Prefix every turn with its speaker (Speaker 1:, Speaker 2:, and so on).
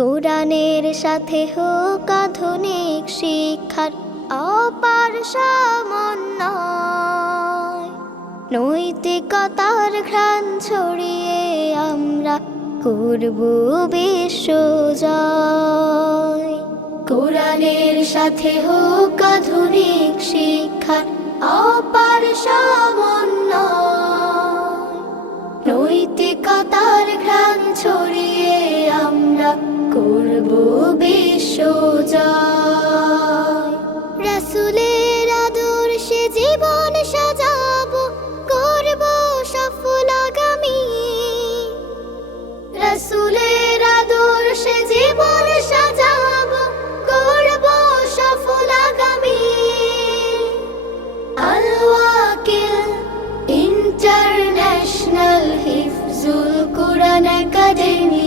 Speaker 1: কোরআনের সাথে হোক আধুনিক শিক্ষার অপার সমন্বয়। নৈতিকতার ঘ্রাণ ছড়িয়ে আমরা করব বিশ্বজয় কোরআনের সাথে হোক আধুনিক শিক্ষার করব বিশ্বজয়। জীবন সাজাবো করব জীবন সাজাবো করব ইন্টারন্যাশনাল হিফজুল কোরআন একাডেমি।